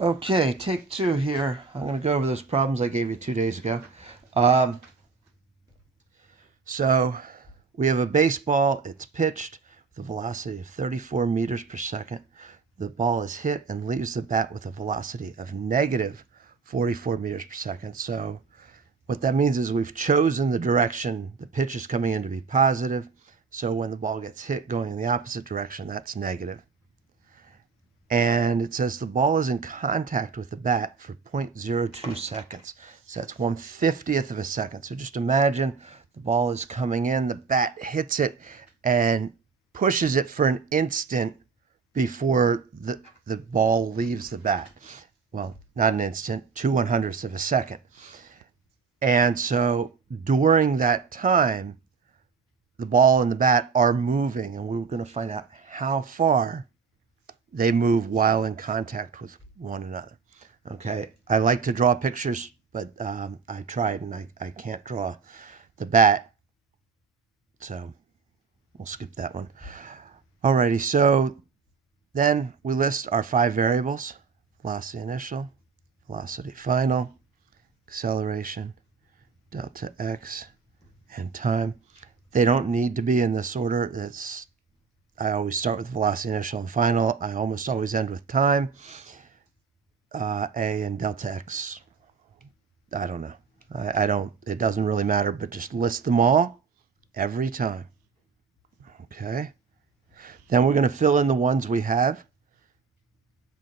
Okay, take two here. I'm going to go over those problems I gave you 2 days ago. Um, so we have a baseball. It's pitched with a velocity of 34 meters per second. The ball is hit and leaves the bat with a velocity of negative 44 meters per second. So what that means is we've chosen the direction the pitch is coming in to be positive. So when the ball gets hit going in the opposite direction, that's negative. And it says the ball is in contact with the bat for 0.02 seconds. So that's 1/50th of a second. So just imagine the ball is coming in, the bat hits it and pushes it for an instant before the ball leaves the bat. Well, not an instant, 2/100ths of a second. And so during that time, the ball and the bat are moving, and we were going to find out how far they move while in contact with one another. Okay, I like to draw pictures, but I tried and I can't draw the bat, so we'll skip that one. Alrighty, so then we list our 5 variables: velocity initial, velocity final, acceleration, delta x, and time. They don't need to be in this order. I always start with velocity initial and final. I almost always end with time. A and delta x, I don't know. I don't, it doesn't really matter, but just list them all every time. Okay. Then we're going to fill in the ones we have.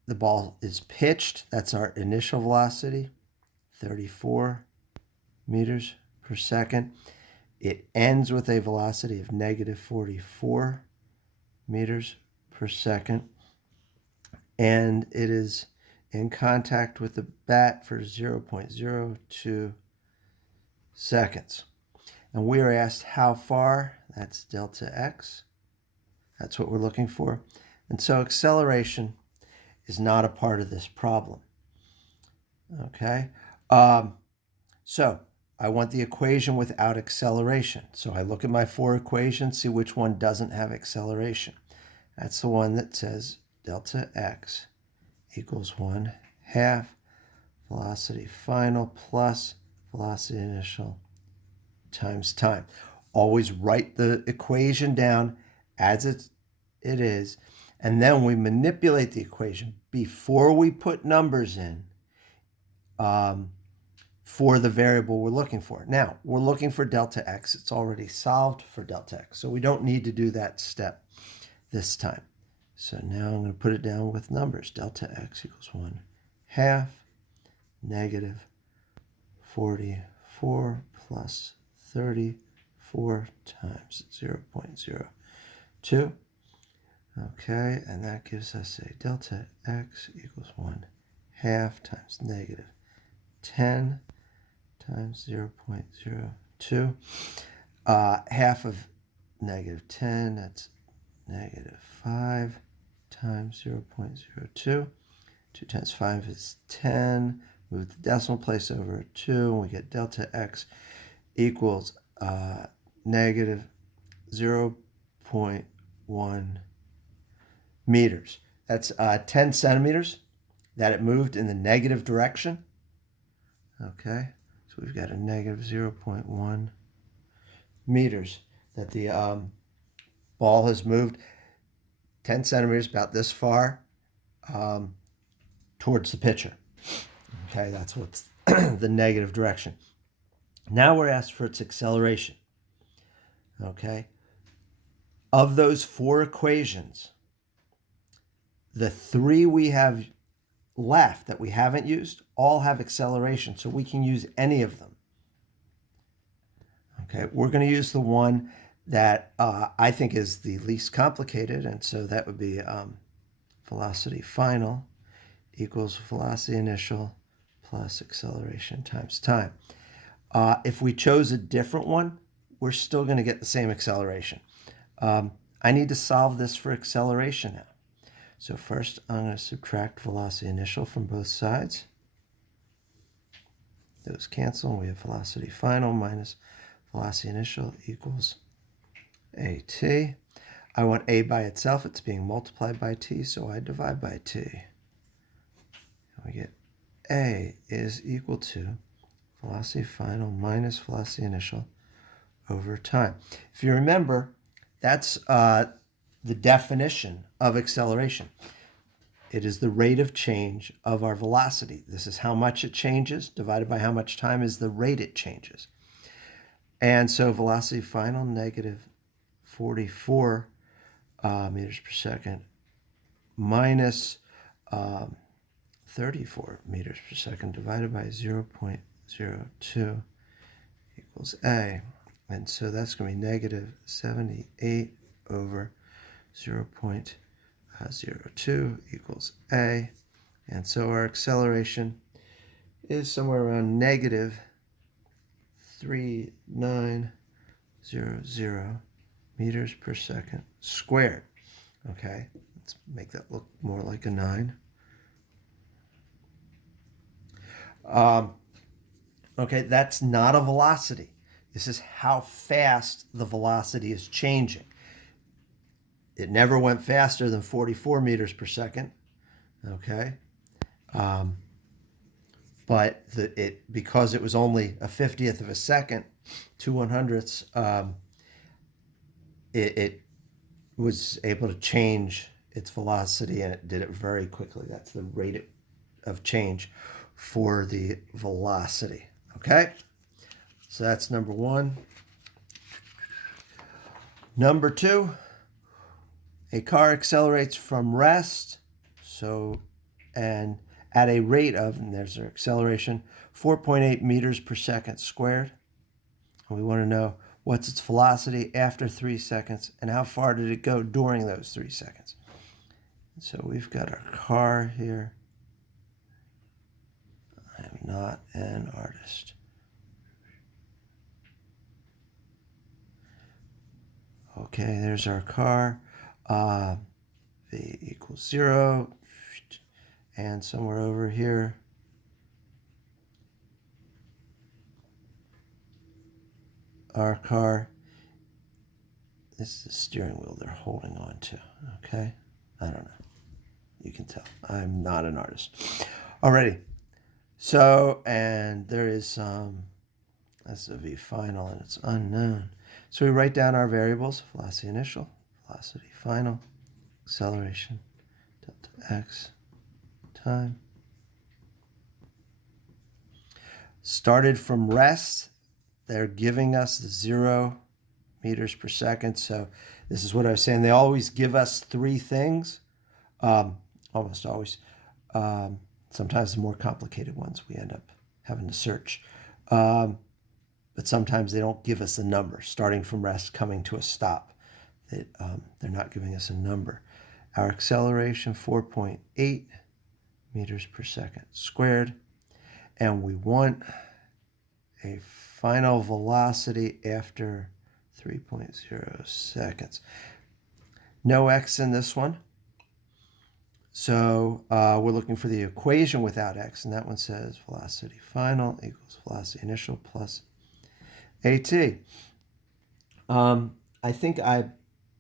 The ball is pitched. That's our initial velocity, 34 meters per second. It ends with a velocity of negative 44 meters per second. And it is in contact with the bat for 0.02 seconds. And we are asked how far. That's delta x. That's what we're looking for. And so acceleration is not a part of this problem. Okay. So I want the equation without acceleration. So I look at my 4 equations, see which one doesn't have acceleration. That's the one that says delta x equals 1/2 velocity final plus velocity initial times time. Always write the equation down as it is, and then we manipulate the equation before we put numbers in for the variable we're looking for. Now, we're looking for delta x. It's already solved for delta x, so we don't need to do that step this time. So now I'm going to put it down with numbers. Delta x equals 1/2 negative 44 plus 34 times 0.02. Okay, and that gives us a delta x equals 1/2 times negative 10 times 0.02. Half of negative 10, that's negative 5 times 0.02. 2 times 5 is 10. Move the decimal place over a 2, and we get delta x equals negative 0.1 meters. That's 10 centimeters that it moved in the negative direction. Okay, so we've got a negative 0.1 meters that the ball has moved 10 centimeters, about this far, towards the pitcher. Okay, that's what's the negative direction. Now we're asked for its acceleration. Okay, of those 4 equations, the 3 we have left that we haven't used all have acceleration, so we can use any of them. Okay, we're going to use the one that I think is the least complicated, and so that would be velocity final equals velocity initial plus acceleration times time. If we chose a different one, we're still going to get the same acceleration. I need to solve this for acceleration now. So first, I'm going to subtract velocity initial from both sides. Those cancel, and we have velocity final minus velocity initial equals AT. I want A by itself. It's being multiplied by T, so I divide by T. We A is equal to velocity final minus velocity initial over time. If you remember, that's the definition of acceleration. It is the rate of change of our velocity. This is how much it changes divided by how much time is the rate it changes. And so velocity final negative 44 meters per second minus 34 meters per second divided by 0.02 equals A. And so that's going to be negative 78 over 0.02 equals A. And so our acceleration is somewhere around negative 3900 meters per second squared. Okay, let's make that look more like a 9. Okay, that's not a velocity. This is how fast the velocity is changing. It never went faster than 44 meters per second. Okay, but because it was only a 50th of a second, 2/100ths, it was able to change its velocity, and it did it very quickly. That's the rate of change for the velocity. Okay, so that's number 1. Number 2, a car accelerates from rest, and at a rate of, and there's our acceleration, 4.8 meters per second squared. And we want to know what's its velocity after 3 seconds and how far did it go during those 3 seconds. So we've got our car here. I am not an artist. Okay, there's our car. V equals 0. And somewhere over here, our car, this is the steering wheel they're holding on to. Okay, I don't know. You can tell I'm not an artist. Alrighty. So, and there is that's a V final and it's unknown. So we write down our variables: velocity initial, velocity final, acceleration, delta x, time. Started from rest. They're giving us 0 meters per second. So this is what I was saying. They always give us 3 things, almost always. Sometimes the more complicated ones we end up having to search. But sometimes they don't give us a number, starting from rest, coming to a stop. They're not giving us a number. Our acceleration, 4.8 meters per second squared. And we want a final velocity after 3.0 seconds. No x in this one. So we're looking for the equation without x, and that one says velocity final equals velocity initial plus at. I think I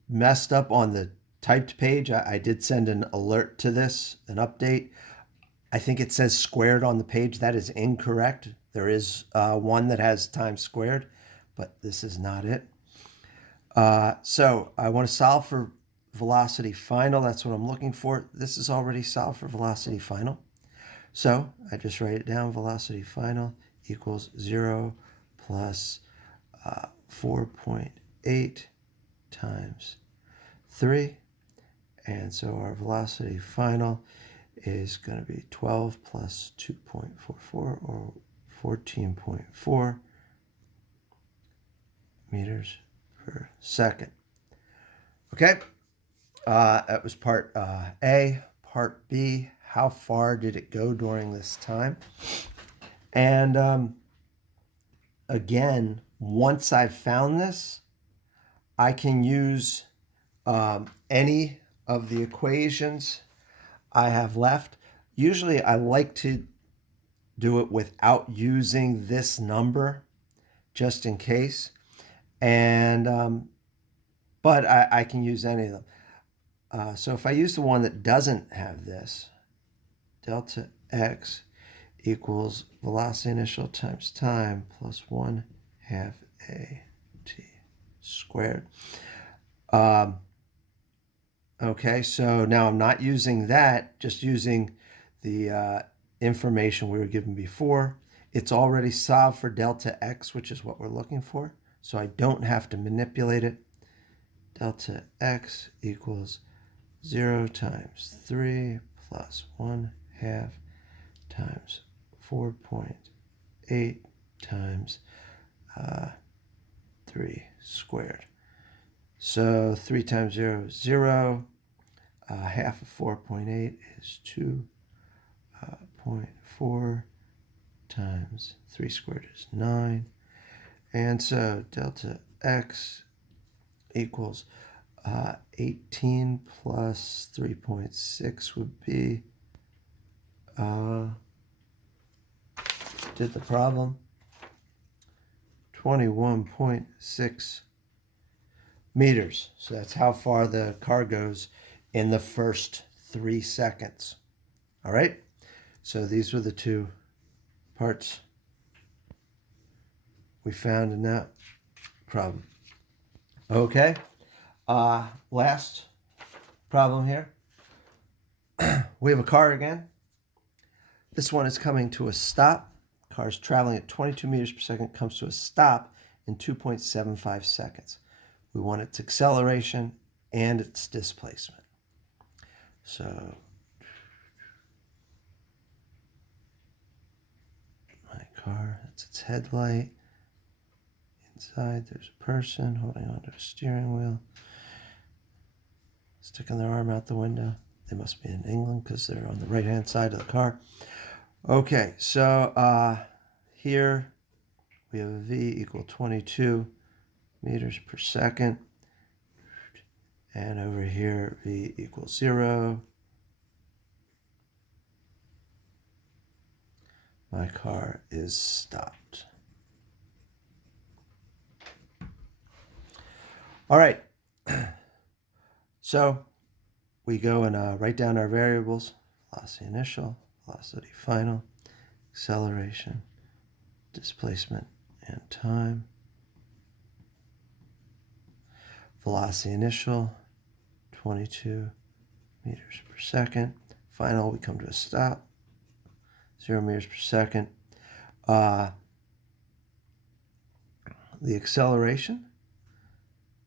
messed up on the typed page. I did send an alert to this, an update. I think it says squared on the page. That is incorrect. There is one that has times squared, but this is not it. So I want to solve for velocity final. That's what I'm looking for. This is already solved for velocity final. So I just write it down. Velocity final equals 0 plus 4.8 times 3. And so our velocity final is going to be 12 plus 2.44 or 14.4 meters per second. Okay, that was part A. Part B, how far did it go during this time? And again, once I've found this, I can use any of the equations I have left. Usually I like to do it without using this number, just in case. And but I can use any of them. So if I use the one that doesn't have this, delta x equals velocity initial times time plus 1 half a t squared. Okay, so now I'm not using that, just using the information we were given before. It's already solved for delta x, which is what we're looking for, so I don't have to manipulate it. Delta x equals 0 times 3 plus 1 half times 4.8 times 3 squared. So 3 times 0 is 0. Half of 4.8 is 2.4 times 3 squared is 9. And so delta x equals 18 plus 3.6 would be, did the problem, 21.6 meters. So that's how far the car goes in the first 3 seconds. All right? So these were the two parts we found in that problem. Okay? Last problem here. We have a car again. This one is coming to a stop. Car is traveling at 22 meters per second, comes to a stop in 2.75 seconds. We want its acceleration and its displacement. So my car, that's its headlight. Inside there's a person holding onto a steering wheel, sticking their arm out the window. They must be in England because they're on the right-hand side of the car. Okay, so here we have a V equal 22 meters per second. And over here, V equals 0. My car is stopped. All right. So we go and write down our variables: velocity initial, velocity final, acceleration, displacement, and time. Velocity initial, 22 meters per second. Final, we come to a stop, 0 meters per second. The acceleration,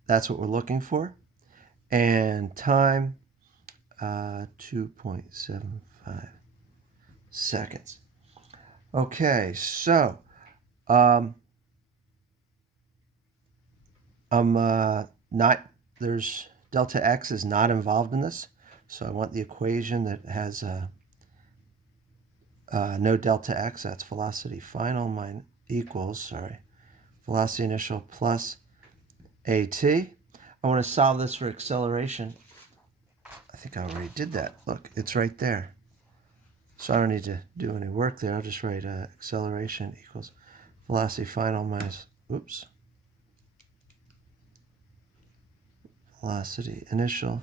that's what we're looking for. And time, 2.75 seconds. Okay, so I'm not, there's delta x is not involved in this, so I want the equation that has no delta x. That's velocity final equals velocity initial plus at. I want to solve this for acceleration. I think I already did that. Look, it's right there. So I don't need to do any work there. I'll just write acceleration equals velocity final minus, velocity initial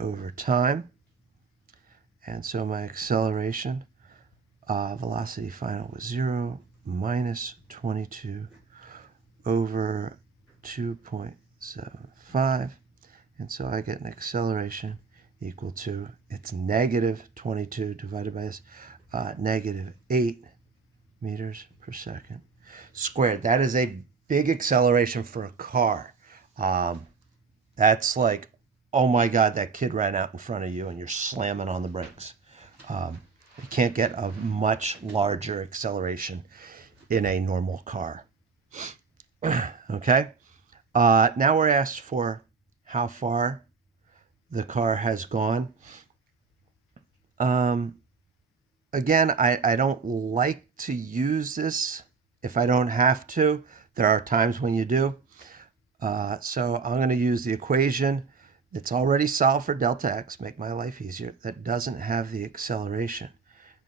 over time. And so my acceleration, velocity final was 0 minus 22 over 2.75. And so I get an acceleration equal to, it's negative 22 divided by this, negative 8 meters per second squared. That is a big acceleration for a car. That's like, oh my God, that kid ran out in front of you and you're slamming on the brakes. You can't get a much larger acceleration in a normal car. Okay? Now we're asked for how far the car has gone. Again, I don't like to use this if I don't have to. There are times when you do. So I'm going to use the equation that's already solved for delta x, make my life easier, that doesn't have the acceleration.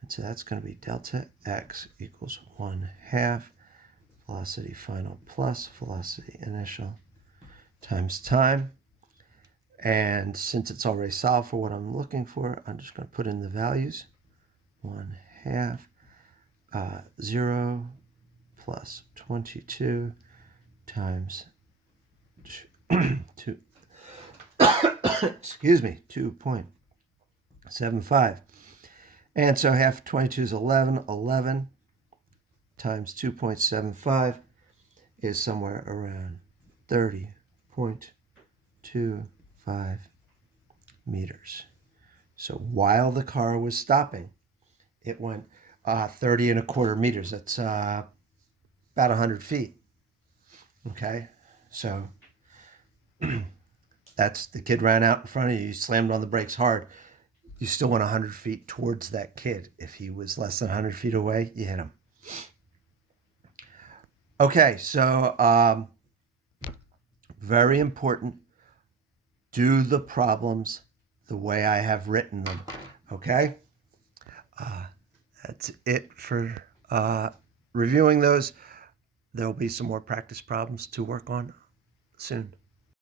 And so that's going to be delta x equals 1/2 velocity final plus velocity initial times time. And since it's already solved for what I'm looking for, I'm just going to put in the values. 1/2 0 plus 22 times 2, excuse me, 2.75. And so half of 22 is 11. 11 times 2.75 is somewhere around 30.25 meters. So while the car was stopping, it went 30.25 meters. That's about 100 feet. Okay, so that's the kid ran out in front of you, you slammed on the brakes hard. You still went 100 feet towards that kid. If he was less than 100 feet away, you hit him. Okay, so very important. Do the problems the way I have written them. Okay? That's it for reviewing those. There'll be some more practice problems to work on soon.